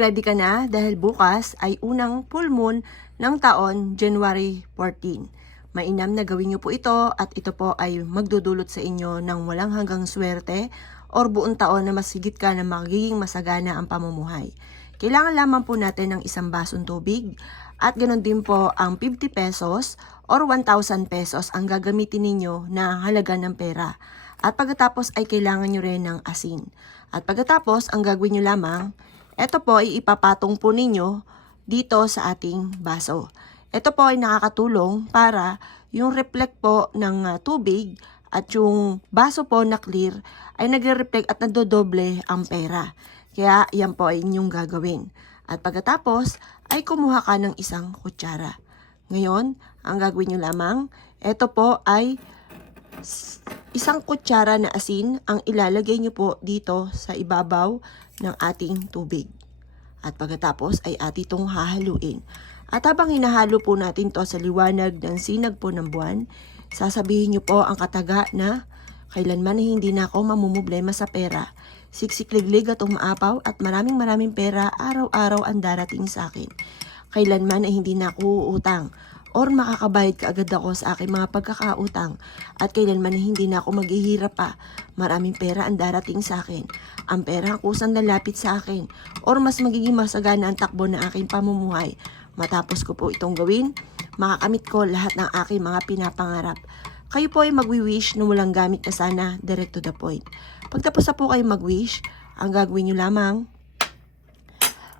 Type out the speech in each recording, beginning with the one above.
Ready ka na dahil bukas ay unang full moon ng taon, January 14. Mainam na gawin niyo po ito at ito po ay magdudulot sa inyo ng walang hanggang swerte or buong taon na masigit ka na magiging masagana ang pamumuhay. Kailangan lamang po natin ng isang basong tubig at ganoon din po ang 50 pesos or 1,000 pesos ang gagamitin ninyo na halaga ng pera. At pagkatapos ay kailangan nyo rin ng asin. At pagkatapos, ang gagawin nyo lamang, ito po ay ipapatong po ninyo dito sa ating baso. Ito po ay nakakatulong para yung reflect po ng tubig at yung baso po na clear ay nagre-reflect at nadodoble ang pera. Kaya yan po ay inyong gagawin. At pagkatapos ay kumuha ka ng isang kutsara. Ngayon, ang gagawin nyo lamang, ito po ay isang kutsara na asin ang ilalagay nyo po dito sa ibabaw ng ating tubig. At pagkatapos ay atin itong hahaluin. At habang hinahalo po natin to sa liwanag ng sinag po ng buwan, sasabihin nyo po ang kataga na kailanman na hindi na ako mamumblema sa pera. Siksikliglig at umaapaw at maraming pera araw-araw ang darating sa akin. Kailanman ay hindi na ako uutang or makakabayad kaagad ako sa aking mga pagkakautang at kailanman na hindi na ako maghihirap pa. Maraming pera ang darating sa akin. Ang pera ang kusang lalapit sa akin or mas magiging masagana ang takbo ng aking pamumuhay. Matapos ko po itong gawin, makakamit ko lahat ng aking mga pinapangarap. Kayo po ay magwi-wish na walang gamit na sana, direct to the point. Pagtapos na po kayo mag-wish, ang gagawin nyo lamang,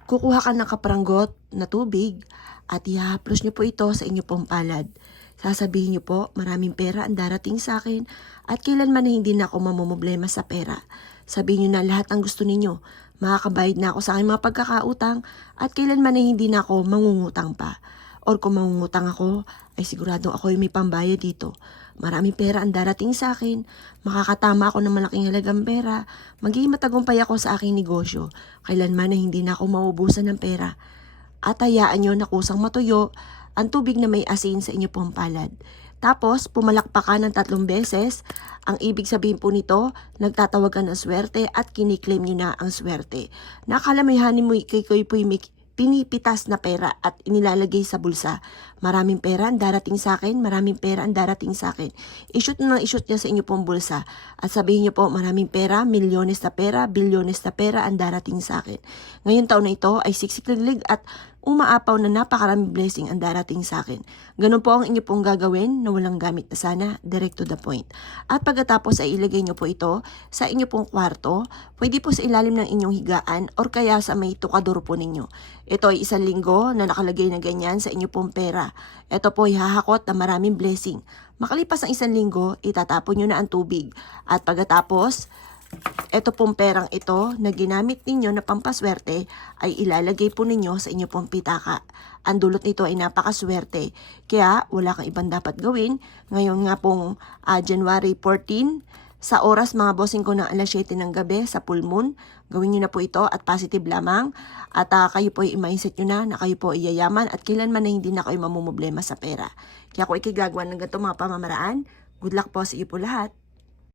kukuha ka ng kapranggot na tubig at ihahaplos nyo po ito sa inyo pong palad. Sasabihin nyo po, maraming pera ang darating sa akin at kailanman na hindi na ako mamumblema sa pera. Sabihin nyo na lahat ng gusto ninyo. Makakabayad na ako sa aking mga pagkakautang at kailanman na hindi na ako mangungutang pa. Or kung mangungutang ako, ay siguradong ako yung may pambayad dito. Maraming pera ang darating sa akin, makakatama ako ng malaking halagang pera, magiging matagumpay ako sa aking negosyo. Kailanman na hindi na ako mauubusan ng pera. At hayaan nyo na kusang matuyo ang tubig na may asin sa inyo pong palad. Tapos, pumalakpakan ng 3 beses. Ang ibig sabihin po nito, nagtatawag ka ng swerte at kiniklaim nyo na ang swerte. Nakalamihanin mo kay po may pinipitas na pera at inilalagay sa bulsa. Maraming pera ang darating sa akin, maraming pera ang darating sa akin. I-shoot na i-shoot niya sa inyo pong bulsa. At sabihin niyo po, maraming pera, milyones na pera, bilyones na pera ang darating sa akin. Ngayon taon na ito ay siksikliglig at umaapaw na napakaraming blessing ang darating sa akin. Ganun po ang inyo pong gagawin na walang gamit na sana, direct to the point. At pagkatapos ay ilagay nyo po ito sa inyo pong kwarto, pwede po sa ilalim ng inyong higaan or kaya sa may tukador po ninyo. Ito ay 1 linggo na nakalagay na ganyan sa inyo pong pera. Ito po ay hahakot na maraming blessing. Makalipas ang 1 linggo, itatapon nyo na ang tubig. At pagkatapos, ito pong perang ito na ginamit ninyo na pampaswerte ay ilalagay po ninyo sa inyo pong pitaka. Ang dulot nito ay napakaswerte. Kaya wala kang ibang dapat gawin. Ngayon nga pong January 14, sa oras mga bossing ko ng alas 7 ng gabi sa full moon, gawin nyo na po ito at positive lamang. At kayo po ay i-mindset nyo na kayo po ay yayaman at kailanman na hindi na kayo mamumblema sa pera. Kaya kung ikigagawa ng ganito mga pamamaraan, good luck po sa iyo po lahat.